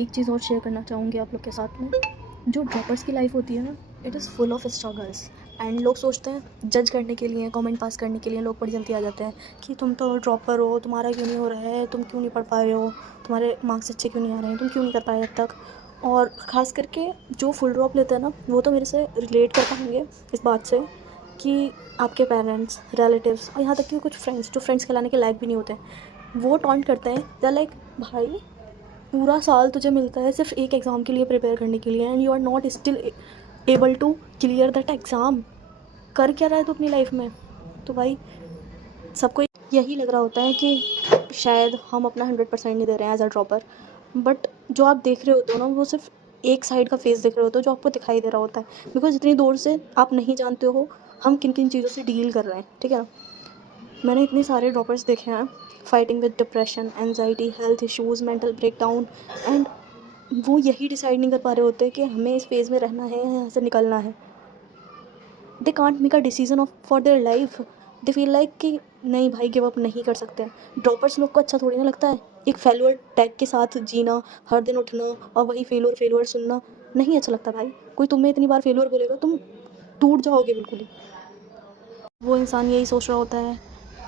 एक चीज़ और शेयर करना चाहूँगी आप लोग के साथ में। जो ड्रॉपर्स की लाइफ होती है ना, it is full of struggles. And लोग सोचते हैं जज करने के लिए, कमेंट पास करने के लिए लोग बड़ी जल्दी आ जाते हैं कि तुम तो ड्रॉपर हो, तुम्हारा क्यों नहीं हो रहा है, तुम क्यों नहीं पढ़ पा रहे हो, तुम्हारे मार्क्स अच्छे क्यों नहीं आ रहे हैं, तुम क्यों नहीं कर पाए अब तक। और ख़ास करके जो फुल ड्रॉप लेते हैं ना, वो तो मेरे से रिलेट कर पाएंगे इस बात से कि आपके पेरेंट्स, रिलेटिव्स और यहाँ तक कि कुछ फ्रेंड्स, जो फ्रेंड्स कहलाने के लायक भी नहीं होते, वो टॉन्ट करते हैं। दे आर लाइक, भाई पूरा साल तुझे मिलता है सिर्फ एक एग्ज़ाम के लिए प्रिपेयर करने के लिए, and you are not still able to clear that exam. कर क्या रहा है तू अपनी लाइफ में। तो भाई सबको यही लग रहा होता है कि शायद हम अपना 100% नहीं दे रहे हैं एज अ ड्रॉपर, बट जो आप देख रहे होते हो ना, वो सिर्फ एक साइड का फेस देख रहे होते हो जो आपको दिखाई दे रहा होता है। बिकॉज इतनी दूर से आप नहीं जानते हो हम किन किन चीज़ों से डील कर रहे हैं, ठीक है ना। मैंने इतने सारे ड्रॉपर्स देखे हैं fighting with depression, anxiety, health issues, mental breakdown, and वो यही डिसाइड नहीं कर पा रहे होते कि हमें इस फेज़ में रहना है या यहाँ से निकलना है। They can't make a decision of for their life. They feel like कि नहीं भाई, गिव अप नहीं कर सकते। ड्रॉपर्स लोग को अच्छा थोड़ी ना लगता है एक फेलुअर टैग के साथ जीना, हर दिन उठना और वही फेलुअर फेलुअर सुनना। नहीं अच्छा लगता भाई। कोई तुम्हें इतनी बार फेलुअर बोलेगा तुम टूट जाओगे बिल्कुल ही। वो इंसान यही सोच रहा होता है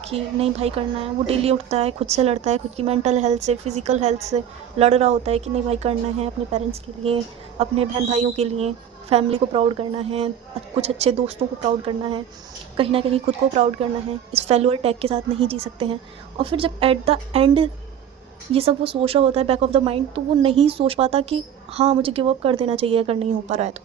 कि नहीं भाई करना है। वो डेली उठता है, खुद से लड़ता है, खुद की मेंटल हेल्थ से, फिज़िकल हेल्थ से लड़ रहा होता है कि नहीं भाई करना है, अपने पेरेंट्स के लिए, अपने बहन भाइयों के लिए, फैमिली को प्राउड करना है, कुछ अच्छे दोस्तों को प्राउड करना है, कहीं ना कहीं खुद को प्राउड करना है। इस फेलुअर टैग के साथ नहीं जी सकते हैं। और फिर जब एट द एंड ये सब वो सोच रहा होता है बैक ऑफ द माइंड, तो वो नहीं सोच पाता कि हाँ मुझे गिव अप कर देना चाहिए अगर नहीं हो पा रहा है तो।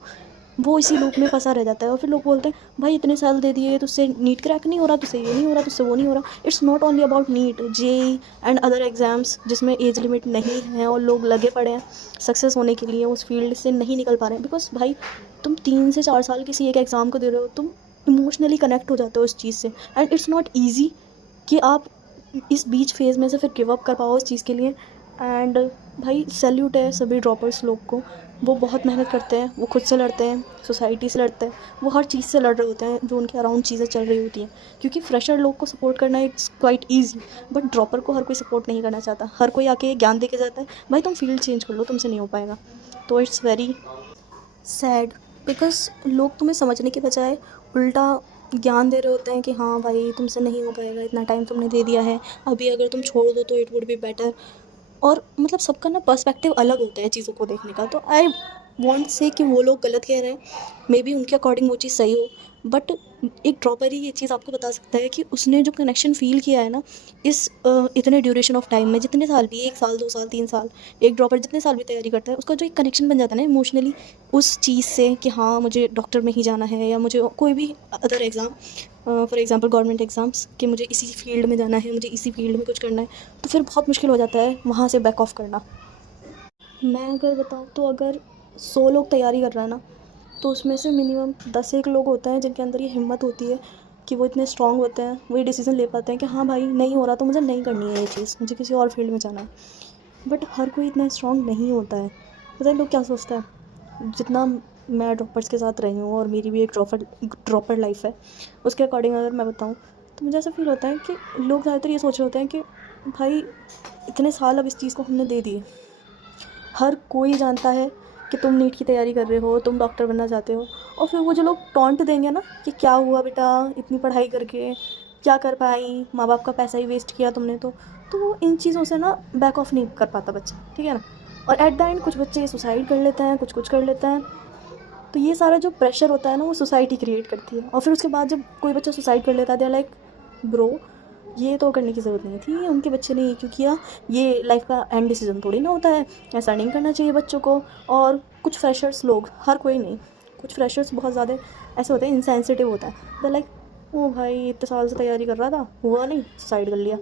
वो इसी लूप में फंसा रह जाता है। और फिर लोग बोलते हैं भाई इतने साल दे दिए, तुझसे नीट क्रैक नहीं हो रहा, तुझसे ये नहीं हो रहा, तुझसे वो नहीं हो रहा। It's not only about NEET, JEE and other exams जिसमें एज लिमिट नहीं है और लोग लगे पड़े हैं सक्सेस होने के लिए, उस फील्ड से नहीं निकल पा रहे हैं। बिकॉज भाई तुम 3 से 4 साल किसी एक एग्ज़ाम को दे रहे हो, तुम इमोशनली कनेक्ट हो जाते हो उस चीज़ से, एंड इट्स नॉट ईजी कि आप इस बीच फेज़ में से फिर गिव अप कर पाओ उस चीज़ के लिए। एंड भाई सैल्यूट है सभी ड्रॉपर्स लोग को। वो बहुत मेहनत करते हैं, वो खुद से लड़ते हैं, सोसाइटी से लड़ते हैं, वो हर चीज़ से लड़ रहे होते हैं जो उनके अराउंड चीज़ें चल रही होती हैं। क्योंकि फ्रेशर लोग को सपोर्ट करना it's quite easy, but dropper को हर कोई सपोर्ट नहीं करना चाहता। हर कोई आके ज्ञान दे के जाता है भाई तुम फील्ड चेंज कर लो, तुमसे नहीं हो पाएगा। तो इट्स वेरी सैड, बिकॉज लोग तुम्हें समझने के बजाय उल्टा ज्ञान दे रहे होते हैं कि हाँ भाई तुमसे नहीं हो पाएगा, इतना टाइम तुमने दे दिया है, अभी अगर तुम छोड़ दो तो इट वुड बी बेटर। और मतलब सबका ना पर्सपेक्टिव अलग होता है चीज़ों को देखने का। तो आई वॉन्ट से कि वो लोग गलत कह रहे हैं, मे बी उनके अकॉर्डिंग वो चीज़ सही हो, बट एक ड्रॉपर ही ये चीज़ आपको बता सकता है कि उसने जो कनेक्शन फ़ील किया है ना इस इतने ड्यूरेशन ऑफ टाइम में, जितने साल भी, 1 साल 2 साल 3 साल, एक ड्रॉपर जितने साल भी तैयारी करता है, उसका जो एक कनेक्शन बन जाता है ना इमोशनली उस चीज़ से कि हाँ मुझे डॉक्टर में ही जाना है, या मुझे कोई भी other exam, for example government exams, कि मुझे इसी फील्ड में जाना है, मुझे इसी फील्ड में कुछ करना है। तो फिर बहुत मुश्किल हो जाता है वहाँ से बैक ऑफ करना। मैं अगर बताऊँ तो अगर 100 लोग तैयारी कर रहे हैं ना, तो उसमें से मिनिमम 10 एक लोग होते हैं जिनके अंदर ये हिम्मत होती है कि वो इतने स्ट्रांग होते हैं, वो ये डिसीज़न ले पाते हैं कि हाँ भाई नहीं हो रहा तो मुझे नहीं करनी है ये चीज़, मुझे किसी और फील्ड में जाना है। बट हर कोई इतना स्ट्रांग नहीं होता है। पता है लोग क्या सोचते हैं, जितना मैं ड्रॉपर्स के साथ रही हूँ और मेरी भी एक ड्रॉपर लाइफ है, उसके अकॉर्डिंग अगर मैं बताऊँ तो मुझे ऐसा फील होता है कि लोग ज़्यादातर ये सोच रहे होते हैं कि भाई इतने साल अब इस चीज़ को हमने दे दिए, हर कोई जानता है कि तुम नीट की तैयारी कर रहे हो, तुम डॉक्टर बनना चाहते हो, और फिर वो जो लोग टॉन्ट देंगे ना कि क्या हुआ बेटा इतनी पढ़ाई करके, क्या कर पाई, माँ बाप का पैसा ही वेस्ट किया तुमने तो वो इन चीज़ों से ना बैक ऑफ नहीं कर पाता बच्चा, ठीक है ना। और एट द एंड कुछ बच्चे सुसाइड कर लेते हैं, कुछ कर लेते हैं। तो ये सारा जो प्रेशर होता है ना वो सोसाइटी क्रिएट करती है। और फिर उसके बाद जब कोई बच्चा सुसाइड कर लेता है, दे आर लाइक ब्रो ये तो करने की ज़रूरत नहीं थी, ये उनके बच्चे ने ये क्यों किया, ये लाइफ का एंड डिसीजन थोड़ी ना होता है, ऐसा नहीं करना चाहिए बच्चों को। और कुछ फ्रेशर्स लोग, हर कोई नहीं, कुछ फ्रेशर्स बहुत ज़्यादा ऐसे होते हैं, इंसेंसिटिव होता है। दे लाइक ओ भाई इतने साल से तैयारी कर रहा था, हुआ नहीं, सुसाइड कर लिया।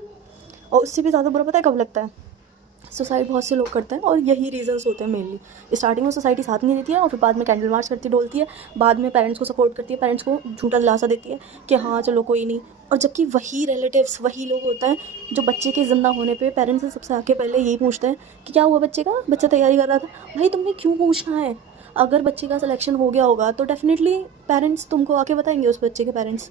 और उससे भी ज़्यादा बुरा पता है कब लगता है, सुसाइड बहुत से लोग करते हैं और यही रीज़न्स होते हैं मेनली। स्टार्टिंग में सोसाइटी साथ नहीं देती है और फिर बाद में कैंडल मार्च करती डोलती है, बाद में पेरेंट्स को सपोर्ट करती है, पेरेंट्स को झूठा दिलासा देती है कि हाँ चलो कोई नहीं। और जबकि वही रिलेटिव्स, वही लोग होते हैं जो बच्चे के ज़िंदा होने पे पेरेंट्स से सबसे आके पहले यही पूछते हैं कि क्या हुआ बच्चे का, बच्चा तैयारी कर रहा था। भाई तुमने क्यों पूछना है, अगर बच्चे का सिलेक्शन हो गया होगा तो डेफिनेटली पेरेंट्स तुमको आके बताएंगे, उस बच्चे के पेरेंट्स।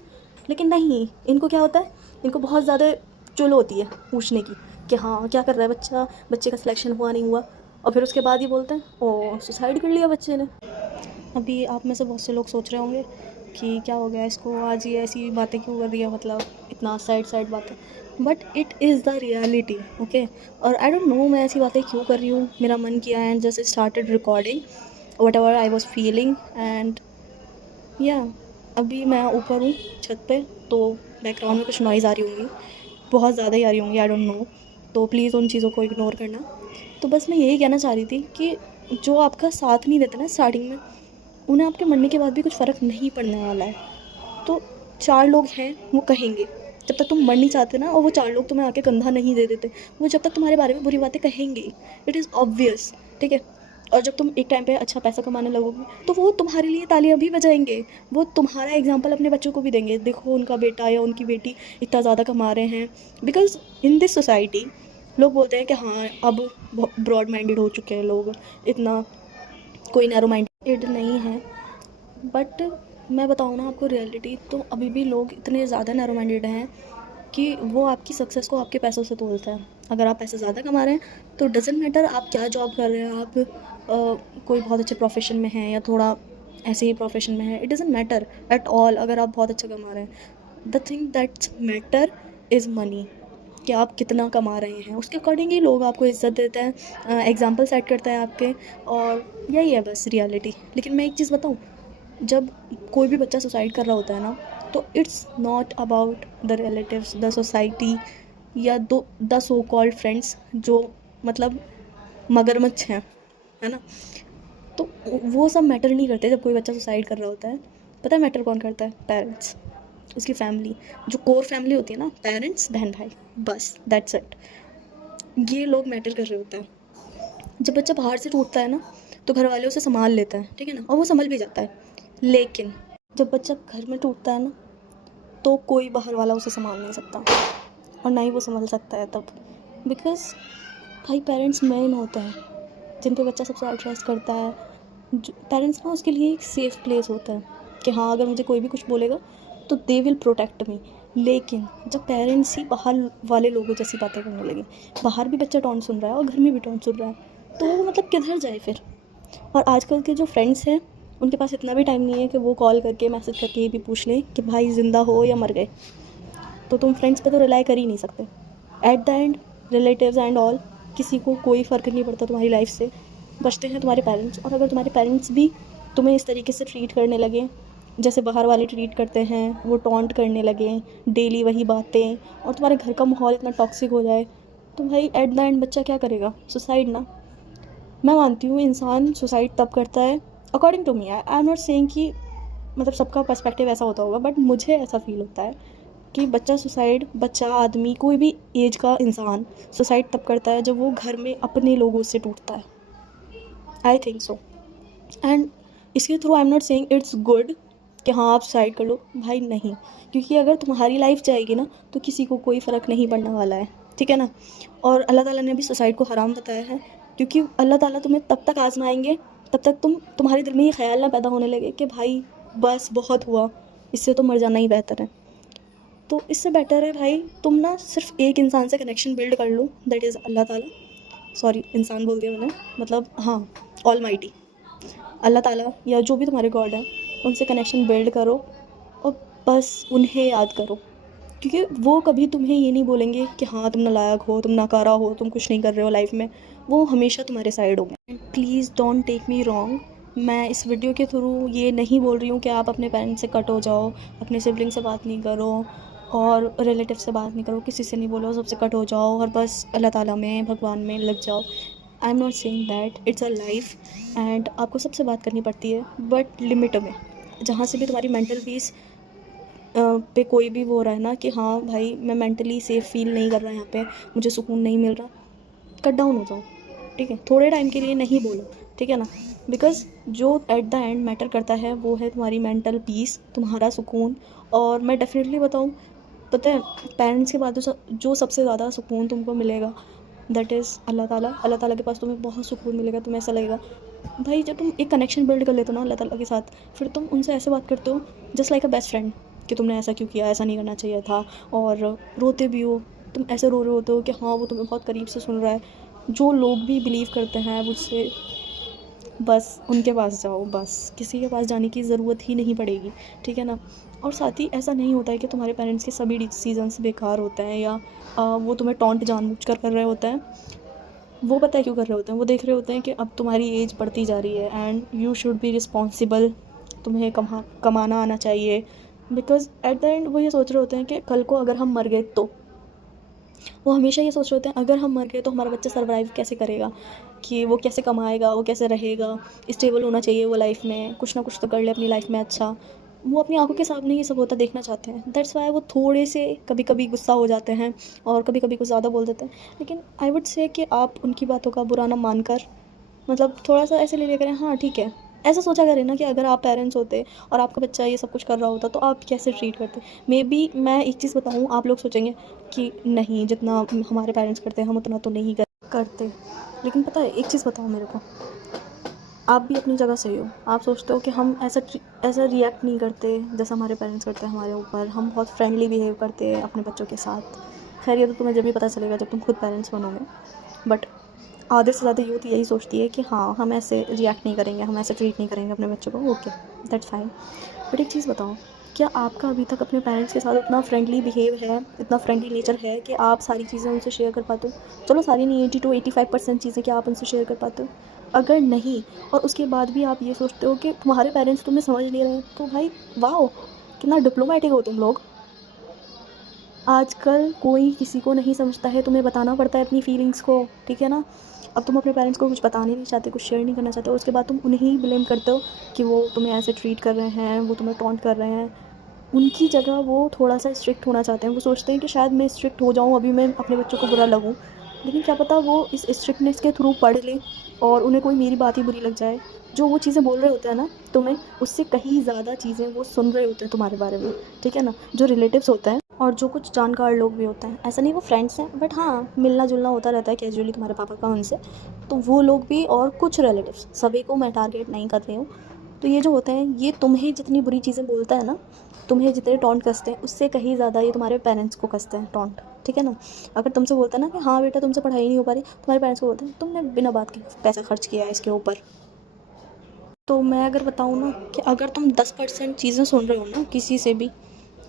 लेकिन नहीं, इनको क्या होता है, इनको बहुत ज़्यादा चुल होती है पूछने की कि हाँ क्या कर रहा है बच्चा, बच्चे का सिलेक्शन हुआ नहीं हुआ। और फिर उसके बाद ही बोलते हैं ओ सुसाइड कर लिया बच्चे ने। अभी आप में से बहुत से लोग सोच रहे होंगे कि क्या हो गया इसको, आज ये ऐसी बातें क्यों कर रही है, मतलब इतना साइड बातें, but it is the reality, okay. और आई डोंट नो मैं ऐसी बातें क्यों कर रही हूँ, मेरा मन किया and just started recording what ever I was feeling and या अभी मैं ऊपर हूँ छत पे, तो बैकग्राउंड में कुछ नॉइज़ आ रही होंगी, बहुत ज़्यादा ही आ रही होंगी, आई डोंट नो, तो प्लीज़ उन चीज़ों को इग्नोर करना। तो बस मैं यही कहना चाह रही थी कि जो आपका साथ नहीं देते ना स्टार्टिंग में, उन्हें आपके मरने के बाद भी कुछ फ़र्क नहीं पड़ने वाला है। तो 4 लोग हैं वो कहेंगे, जब तक तुम मर नहीं चाहते ना, और वो 4 लोग तुम्हें आके कंधा नहीं दे देते, वो जब तक तुम्हारे बारे में बुरी बातें कहेंगे, इट इज़ ऑब्वियस, ठीक है। और जब तुम एक टाइम पे अच्छा पैसा कमाने लगोगे तो वो तुम्हारे लिए तालियां भी बजाएंगे, वो तुम्हारा एग्जाम्पल अपने बच्चों को भी देंगे, देखो उनका बेटा या उनकी बेटी इतना ज़्यादा कमा रहे हैं। बिकॉज इन दिस सोसाइटी लोग बोलते हैं कि हाँ अब ब्रॉड माइंडेड हो चुके हैं लोग, इतना कोई नैरो माइंडेड नहीं है। बट मैं बताऊँ ना आपको रियलिटी, तो अभी भी लोग इतने ज़्यादा नैरो माइंडेड हैं कि वो आपकी सक्सेस को आपके पैसों से तोलता है। अगर आप पैसे ज़्यादा कमा रहे हैं तो डजेंट मैटर आप क्या जॉब कर रहे हैं, आप कोई बहुत अच्छे प्रोफेशन में हैं या थोड़ा ऐसे ही प्रोफेशन में है, it doesn't matter at all अगर आप बहुत अच्छा कमा रहे हैं। The thing that's matter is money, कि आप कितना कमा रहे हैं, उसके अकॉर्डिंग ही लोग आपको इज़्ज़त देते हैं, एग्जाम्पल सेट करते हैं आपके, और यही है बस रियलिटी। लेकिन मैं एक चीज़ बताऊँ, जब कोई भी बच्चा सुसाइड कर रहा होता है ना, तो it's not about the relatives, the society या द सो कॉल्ड फ्रेंड्स जो मतलब मगरमच्छ हैं, है ना। तो वो सब मैटर नहीं करते जब कोई बच्चा सुसाइड कर रहा होता है। पता है मैटर कौन करता है? पेरेंट्स, उसकी फैमिली, जो कोर फैमिली होती है ना, पेरेंट्स, बहन भाई, बस दैट्स इट। ये लोग मैटर कर रहे होते हैं। जब बच्चा बाहर से टूटता है ना, तो घर वाले उसे संभाल लेते हैं, ठीक है ना, और वो संभल भी जाता है। लेकिन जब बच्चा घर में टूटता है ना, तो कोई बाहर वाला उसे संभाल नहीं सकता, और ना ही वो संभल सकता है तब। बिकॉज भाई पेरेंट्स मेन होते हैं जिन पे बच्चा सबसे ज़्यादा ट्रस्ट करता है। पेरेंट्स ना उसके लिए एक सेफ़ प्लेस होता है कि हाँ अगर मुझे कोई भी कुछ बोलेगा तो दे विल प्रोटेक्ट मी। लेकिन जब पेरेंट्स ही बाहर वाले लोगों जैसी बातें करने लगे, बाहर भी बच्चा टॉन्ट सुन रहा है और घर में भी टॉन्ट सुन रहा है, तो वो मतलब किधर जाए फिर। और आजकल के जो फ्रेंड्स हैं उनके पास इतना भी टाइम नहीं है कि वो कॉल करके मैसेज करके ये भी पूछ लें कि भाई ज़िंदा हो या मर गए। तो तुम फ्रेंड्स पे तो रिलाई कर ही नहीं सकते। At the end relatives and all, किसी को कोई फ़र्क नहीं पड़ता तुम्हारी लाइफ से, बचते हैं तुम्हारे पेरेंट्स। और अगर तुम्हारे पेरेंट्स भी तुम्हें इस तरीके से ट्रीट करने लगे जैसे बाहर वाले ट्रीट करते हैं, वो टॉन्ट करने लगे डेली वही बातें, और तुम्हारे घर का माहौल इतना टॉक्सिक हो जाए, तो भाई एट द एंड बच्चा क्या करेगा? सुसाइड ना। मैं मानती हूँ इंसान सुसाइड तब करता है, according to me, I am not saying कि मतलब सबका पर्सपेक्टिव ऐसा होता होगा, बट मुझे ऐसा फील होता है कि बच्चा आदमी कोई भी एज का इंसान सुसाइड तब करता है जब वो घर में अपने लोगों से टूटता है। I think so. एंड इसके through I am not saying it's good कि हाँ आप सुसाइड कर लो, भाई नहीं। क्योंकि अगर तुम्हारी लाइफ जाएगी ना तो किसी को कोई फ़र्क नहीं पड़ने वाला है, ठीक है ना। और अल्लाह ताला ने भी सुसाइड को हराम बताया है, क्योंकि अल्लाह ताला तुम्हें तब तक आजमाएंगे तब तक तुम्हारे दिल में ये ख्याल ना पैदा होने लगे कि भाई बस बहुत हुआ, इससे तो मर जाना ही बेहतर है। तो इससे बेटर है भाई तुम ना सिर्फ एक इंसान से कनेक्शन बिल्ड कर लो, दैट इज़ अल्लाह ताला। सॉरी इंसान बोल दिया मैंने, मतलब हाँ ऑलमाइटी, अल्लाह ताला या जो भी तुम्हारे गॉड हैं, उनसे कनेक्शन बिल्ड करो और बस उन्हें याद करो। क्योंकि वो कभी तुम्हें ये नहीं बोलेंगे कि हाँ तुम नालायक हो, तुम नाकारा हो, तुम कुछ नहीं कर रहे हो लाइफ में। वो हमेशा तुम्हारे साइड होंगे। And please don't take me wrong, मैं इस वीडियो के थ्रू ये नहीं बोल रही हूँ कि आप अपने पेरेंट्स से कट हो जाओ, अपने सिबलिंग से बात नहीं करो और रिलेटिव से बात नहीं करो, किसी से नहीं बोलो, सबसे कट हो जाओ और बस अल्लाह ताला में, भगवान में लग जाओ। आई am not saying that, it's a life and आपको सबसे बात करनी पड़ती है, बट लिमिट में। जहाँ से भी तुम्हारी मेंटल पीस पे कोई भी वो हो रहा है ना कि हाँ भाई मैं मेंटली सेफ़ फील नहीं कर रहा, यहाँ पे मुझे सुकून नहीं मिल रहा, कट डाउन हो जाओ, ठीक है। थोड़े टाइम के लिए नहीं बोलो, ठीक है ना। बिकॉज़ जो एट द एंड मैटर करता है वो है तुम्हारी मेंटल पीस, तुम्हारा सुकून। और मैं डेफिनेटली बताऊँ, पता है पेरेंट्स के बाद जो सबसे ज़्यादा सुकून तुमको मिलेगा दैट इज़ अल्लाह ताला। अल्लाह ताला के पास तुम्हें बहुत सुकून मिलेगा। तुम्हें ऐसा लगेगा भाई, जब तुम एक कनेक्शन बिल्ड कर लेते हो ना अल्लाह ताला के साथ, फिर तुम उनसे ऐसे बात करते हो just like a best friend कि तुमने ऐसा क्यों किया, ऐसा नहीं करना चाहिए था। और रोते भी हो, तुम ऐसे रो रहे होते हो कि हाँ वो तुम्हें बहुत करीब से सुन रहा है। जो लोग भी बिलीव करते हैं मुझसे, बस उनके पास जाओ, बस किसी के पास जाने की ज़रूरत ही नहीं पड़ेगी, ठीक है ना। और साथ ही ऐसा नहीं होता है कि तुम्हारे पेरेंट्स के सभी डिसीजंस बेकार होते हैं या वो तुम्हें टॉन्ट जानबूझकर कर रहे होते हैं। वो पता है क्यों कर रहे होते हैं, वो देख रहे होते हैं कि अब तुम्हारी एज बढ़ती जा रही है and you should be responsible, तुम्हें कमाना आना चाहिए। बिकॉज एट द एंड वो ये सोच रहे होते हैं कि कल को अगर हम मर गए तो, वो हमेशा ये सोच रहे होते हैं अगर हम मर गए तो हमारा बच्चा सर्वाइव कैसे करेगा, कि वो कैसे कमाएगा, वो कैसे रहेगा, स्टेबल होना चाहिए वो लाइफ में, कुछ ना कुछ तो कर ले अपनी लाइफ में अच्छा। वो अपनी आंखों के सामने ये सब होता देखना चाहते हैं। दैट्स वाई वो थोड़े से कभी कभी गुस्सा हो जाते हैं और कभी कभी कुछ ज़्यादा बोल देते हैं। लेकिन आई वुड से कि आप उनकी बातों का बुरा ना मानकर, मतलब थोड़ा सा ऐसे ले लिया करें, हाँ ठीक है। ऐसा सोचा करें ना कि अगर आप पेरेंट्स होते और आपका बच्चा ये सब कुछ कर रहा होता तो आप कैसे ट्रीट करते। मे बी मैं एक चीज़ बताऊँ, आप लोग सोचेंगे कि नहीं जितना हमारे पेरेंट्स करते हैं हम उतना तो नहीं करते। लेकिन पता है एक चीज़ बताओ मेरे को, आप भी अपनी जगह सही हो। आप सोचते हो कि हम ऐसा रिएक्ट नहीं करते जैसा हमारे पेरेंट्स करते हैं हमारे ऊपर, हम बहुत फ्रेंडली बिहेव करते हैं अपने बच्चों के साथ। खैर ये तो तुम्हें जब भी पता चलेगा जब तुम खुद पेरेंट्स बनोगे। बट आधे से ज़्यादा यूथ यही सोचती है कि हाँ हम ऐसे रिएक्ट नहीं करेंगे, हम ऐसे ट्रीट नहीं करेंगे अपने बच्चों को। Okay, that's fine. बट एक चीज़ बताओ, क्या आपका अभी तक अपने पेरेंट्स के साथ इतना फ्रेंडली बिहेव है, इतना फ्रेंडली नेचर है कि आप सारी चीज़ें उनसे शेयर कर पाते हो? चलो सारी नहीं, 80 to 85% चीज़ें क्या आप उनसे शेयर कर पाते हो? अगर नहीं, और उसके बाद भी आप ये सोचते हो कि तुम्हारे पेरेंट्स तुम्हें समझ नहीं रहे, तो भाई वाओ, कितना डिप्लोमेटिक हो तुम लोग। आजकल कोई किसी को नहीं समझता है, तुम्हें बताना पड़ता है अपनी फीलिंग्स को, ठीक है ना। अब तुम अपने पेरेंट्स को कुछ बताने नहीं चाहते, कुछ शेयर नहीं करना चाहते, और उसके बाद तुम उन्हें ही ब्लेम करते हो कि वो तुम्हें ऐसे ट्रीट कर रहे हैं, वो तुम्हें टॉन्ट कर रहे हैं। उनकी जगह वो थोड़ा सा स्ट्रिक्ट होना चाहते हैं। वो सोचते हैं कि शायद मैं स्ट्रिक्ट हो जाऊँ, अभी मैं अपने बच्चों को बुरा लगूँ, लेकिन क्या पता वो इस स्ट्रिक्टनेस के थ्रू पढ़ लें और उन्हें कोई मेरी बात ही बुरी लग जाए। जो वो चीज़ें बोल रहे होते हैं ना तुम्हें, उससे कहीं ज़्यादा चीज़ें वो सुन रहे होते हैं तुम्हारे बारे में, ठीक है ना। जो रिलेटिव्स होते हैं और जो कुछ जानकार लोग भी होते हैं, ऐसा नहीं वो फ्रेंड्स हैं, बट हाँ मिलना जुलना होता रहता है कैजुअली तुम्हारे पापा का उनसे, तो वो लोग भी और कुछ रिलेटिव्स, सभी को मैं टारगेट नहीं कर रही हूँ। तो ये जो होते हैं, ये तुम्हें जितनी बुरी चीज़ें बोलता है ना, तुम्हें जितने टॉन्ट कसते हैं, उससे कहीं ज़्यादा ये तुम्हारे पेरेंट्स को कसते हैं टॉन्ट, ठीक है ना। अगर तुमसे बोलता है ना कि हाँ बेटा तुमसे पढ़ाई नहीं हो पा रही, तुम्हारे पेरेंट्स को बोलते हैं तुमने बिना बात के पैसा खर्च किया है इसके ऊपर। तो मैं अगर बताऊँ ना कि अगर तुम 10% चीज़ें सुन रहे हो ना किसी से भी,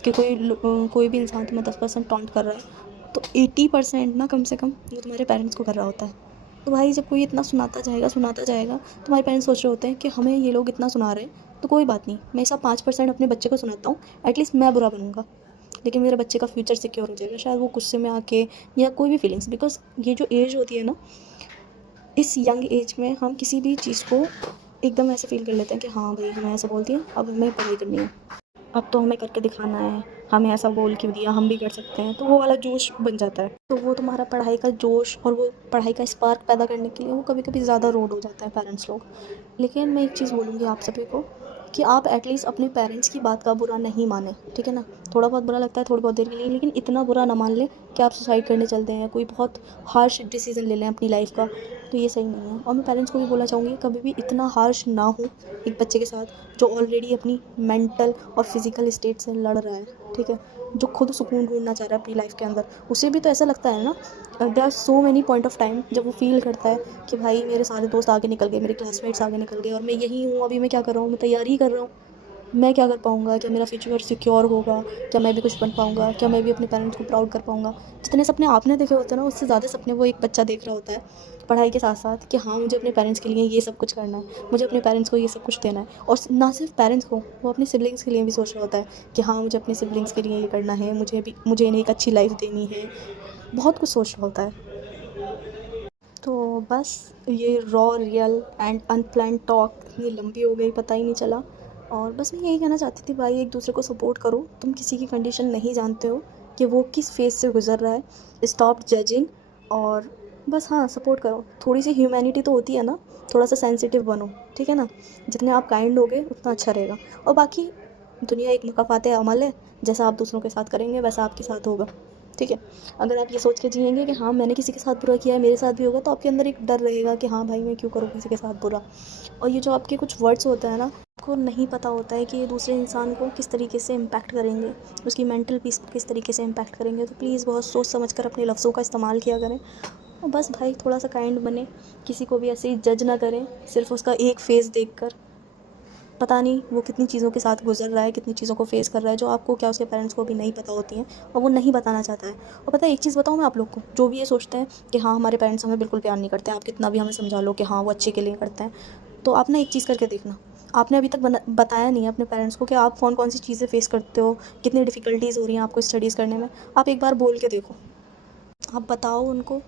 कि कोई भी इंसान तुम्हें 10% टॉन्ट कर रहा है, तो 80% ना कम से कम वो तुम्हारे पेरेंट्स को कर रहा होता है। तो भाई जब कोई इतना सुनाता जाएगा, तुम्हारे पेरेंट्स सोच रहे होते हैं कि हमें ये लोग इतना सुना रहे हैं, तो कोई बात नहीं, मैं सब 5% अपने बच्चे को सुनाता हूँ, एटलीस्ट मैं बुरा बनूंगा, लेकिन मेरे बच्चे का फ्यूचर सिक्योर हो जाएगा। शायद वो गुस्से में आके या कोई भी फीलिंग्स, बिकॉज ये जो एज होती है ना, इस यंग एज में हम किसी भी चीज़ को एकदम ऐसे फील कर लेते हैं कि हाँ भाई हमें ऐसा बोलती है, अब हमें पढ़ाई करनी है, अब तो हमें करके दिखाना है, हमें ऐसा बोल क्यों दिया, हम भी कर सकते हैं। तो वो वाला जोश बन जाता है। तो वो तुम्हारा पढ़ाई का जोश और वो पढ़ाई का स्पार्क पैदा करने के लिए वो कभी कभी ज़्यादा रोड हो जाता है पेरेंट्स लोग। लेकिन मैं एक चीज़ बोलूँगी आप सभी को कि आप एटलीस्ट अपने पेरेंट्स की बात का बुरा नहीं माने, ठीक है ना। थोड़ा बहुत बुरा लगता है थोड़ी बहुत देर के लिए, लेकिन इतना बुरा ना मान लें कि आप सुसाइड करने चलते हैं, कोई बहुत हार्श डिसीजन ले लें अपनी लाइफ का, तो ये सही नहीं है। और मैं पेरेंट्स को भी बोलना चाहूँगी कभी भी इतना हार्श ना हो एक बच्चे के साथ जो ऑलरेडी अपनी मेंटल और फिज़िकल स्टेट से लड़ रहा है, ठीक है, जो खुद सुकून ढूंढना चाह रहा है अपनी लाइफ के अंदर। उसे भी तो ऐसा लगता है ना, there are so many point of time जब वो फील करता है कि भाई मेरे सारे दोस्त आगे निकल गए, मेरे क्लासमेट्स आगे निकल गए और मैं यही हूँ, अभी मैं क्या कर रहा हूँ, मैं तैयारी ही कर रहा हूँ, मैं क्या कर पाऊँगा, क्या मेरा फ्यूचर सिक्योर होगा, क्या मैं भी कुछ बन पाऊँगा, क्या मैं भी अपने पेरेंट्स को प्राउड कर पाऊँगा। जितने सपने आपने देखे होते हैं ना, उससे ज़्यादा सपने वो एक बच्चा देख रहा होता है पढ़ाई के साथ साथ, कि हाँ मुझे अपने पेरेंट्स के लिए ये सब कुछ करना है, मुझे अपने पेरेंट्स को ये सब कुछ देना है। और ना सिर्फ पेरेंट्स को, वो अपने सिबलिंग्स के लिए भी सोच रहा होता है कि हाँ मुझे अपने सिबलिंग्स के लिए ये करना है, मुझे इन्हें एक अच्छी लाइफ देनी है, बहुत कुछ सोच रहा होता है। तो बस ये raw real and unplanned talk इतनी लंबी हो गई पता ही नहीं चला। और बस मैं यही कहना चाहती थी भाई, एक दूसरे को सपोर्ट करो। तुम किसी की कंडीशन नहीं जानते हो कि वो किस फेज से गुजर रहा है, स्टॉप जजिंग। और बस हाँ सपोर्ट करो, थोड़ी सी ह्यूमैनिटी तो होती है ना, थोड़ा सा सेंसिटिव बनो, ठीक है ना। जितने आप काइंड होगे उतना अच्छा रहेगा। और बाकी दुनिया एक मुकाफ़ात अमल है, जैसा आप दूसरों के साथ करेंगे वैसा आपके साथ होगा, ठीक है। अगर आप ये सोच के जिएंगे कि हाँ मैंने किसी के साथ बुरा किया है मेरे साथ भी होगा, तो आपके अंदर एक डर रहेगा कि हाँ भाई मैं क्यों करूँ किसी के साथ बुरा। और ये जो आपके कुछ वर्ड्स होते हैं ना, आपको नहीं पता होता है कि ये दूसरे इंसान को किस तरीके से इम्पैक्ट करेंगे, उसकी मेंटल पीस को किस तरीके से इम्पैक्ट करेंगे। तो प्लीज़ बहुत सोच समझ कर अपने लफ्ज़ों का इस्तेमाल किया करें। और बस भाई थोड़ा सा काइंड बने, किसी को भी ऐसे ही जज ना करें सिर्फ उसका एक फेस देखकर। पता नहीं वो कितनी चीज़ों के साथ गुजर रहा है, कितनी चीज़ों को फेस कर रहा है जो आपको क्या उसके पेरेंट्स को भी नहीं पता होती हैं, और वो नहीं बताना चाहता है। और पता है एक चीज़ बताऊँ मैं आप लोग को, जो भी ये सोचते हैं कि हाँ हमारे पेरेंट्स हमें बिल्कुल प्यार नहीं करते, आप कितना भी हमें समझा लो कि हाँ वो अच्छे के लिए करते हैं, तो आप ना एक चीज़ करके देखना, आपने अभी तक बताया नहीं है अपने पेरेंट्स को कि आप कौन कौन सी चीज़ें फेस करते हो, कितनी डिफ़िकल्टीज़ हो रही हैं आपको स्टडीज़ करने में। आप एक बार बोल के देखो, आप बताओ उनको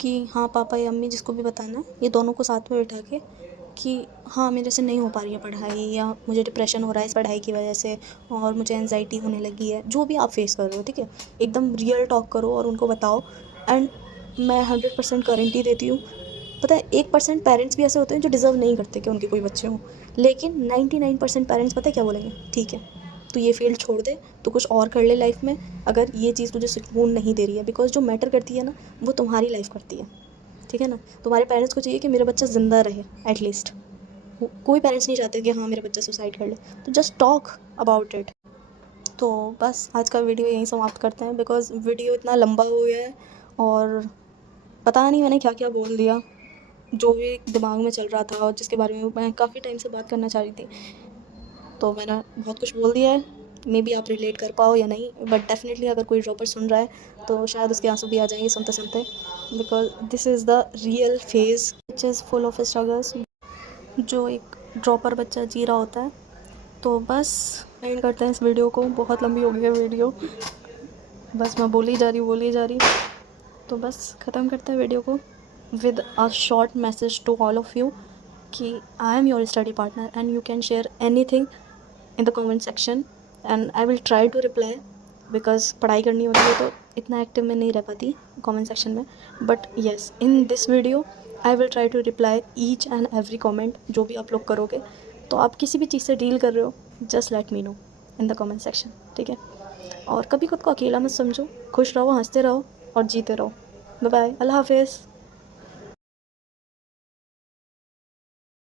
कि हाँ पापा या अम्मी जिसको भी बताना है, ये दोनों को साथ में बैठा के कि हाँ मेरे से नहीं हो पा रही है पढ़ाई, या मुझे डिप्रेशन हो रहा है इस पढ़ाई की वजह से, और मुझे एंजाइटी होने लगी है, जो भी आप फेस कर रहे हो, ठीक है, एकदम रियल टॉक करो और उनको बताओ। एंड मैं 100% गारंटी देती हूँ, पता है 1% पेरेंट्स भी ऐसे होते हैं जो डिज़र्व नहीं करते कि उनके कोई बच्चे हों, लेकिन 99% पेरेंट्स पता है क्या बोलेंगे, ठीक है तू ये फील्ड छोड़ दे, तू कुछ और कर ले लाइफ में, अगर ये चीज़ तुझे सुकून नहीं दे रही है। बिकॉज जो मैटर करती है ना वो तुम्हारी लाइफ करती है, ठीक है ना। तुम्हारे पेरेंट्स को चाहिए कि मेरा बच्चा ज़िंदा रहे एटलीस्ट, कोई पेरेंट्स नहीं चाहते कि हाँ मेरा बच्चा सुसाइड कर ले, तो जस्ट टॉक अबाउट इट। तो बस आज का वीडियो यहीं समाप्त करते हैं, बिकॉज वीडियो इतना लंबा हो गया है और पता नहीं मैंने क्या क्या बोल दिया, जो भी दिमाग में चल रहा था और जिसके बारे में मैं काफ़ी टाइम से बात करना चाह रही थी, तो मैंने बहुत कुछ बोल दिया है। मे बी आप रिलेट कर पाओ या नहीं, बट डेफिनेटली अगर कोई ड्रॉपर सुन रहा है तो शायद उसके आंसू भी आ जाएंगे सुनते सुनते, because this is the real phase which is full of struggles जो एक ड्रॉपर बच्चा जी रहा होता है। तो बस एंड करते हैं इस वीडियो को, बहुत लंबी हो गई है वीडियो, बस मैं बोली जा रही, तो बस ख़त्म करते हैं वीडियो को with a short message to all of you कि I am your study partner and you can share anything in the comment section and I will try to reply, because पढ़ाई करनी होती है तो इतना एक्टिव में नहीं रह पाती कमेंट सेक्शन में, but yes in this video I will try to reply each and every comment जो भी आप लोग करोगे। तो आप किसी भी चीज़ से डील कर रहे हो, just let me know in the comment section, ठीक है। और कभी खुद को अकेला मत समझो, खुश रहो, हंसते रहो और जीते रहो। बाय बाय, अल्लाह हाफिज़।